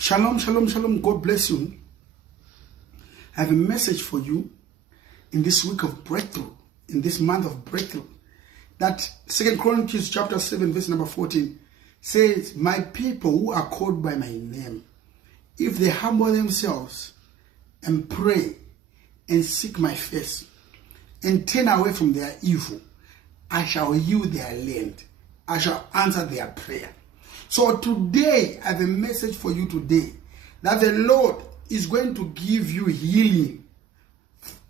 Shalom, shalom, shalom. God bless you. I have a message for you in this week of breakthrough, in this month of breakthrough. That 2 Chronicles chapter 7, verse number 14 says, my people who are called by my name, if they humble themselves and pray and seek my face and turn away from their evil, I shall heal their land. I shall answer their prayer. So today, I have a message for you today, that the Lord is going to give you healing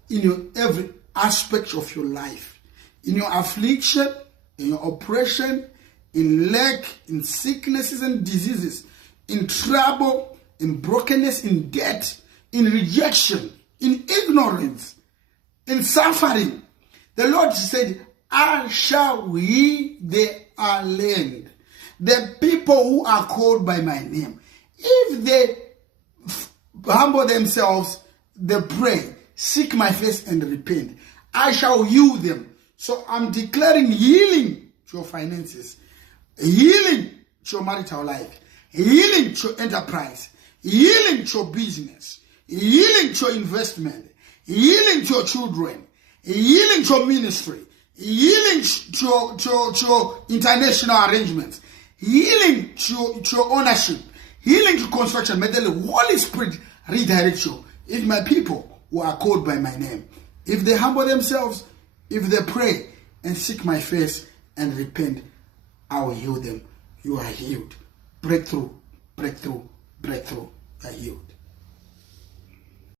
in your every aspect of your life. In your affliction, in your oppression, in lack, in sicknesses and diseases, in trouble, in brokenness, in debt, in rejection, in ignorance, in suffering. The Lord said, I shall heal their land. The people who are called by my name, if they humble themselves, they pray, seek my face and repent, I shall heal them. So I'm declaring healing to your finances, healing to your marital life, healing to your enterprise, healing to your business, healing to your investment, healing to your children, healing to your ministry, healing to your international arrangements, healing to your ownership, healing to construction. May the Holy Spirit redirect you. If my people who are called by my name, if they humble themselves, if they pray and seek my face and repent, I will heal them. You are healed. Breakthrough, breakthrough, breakthrough. You are healed.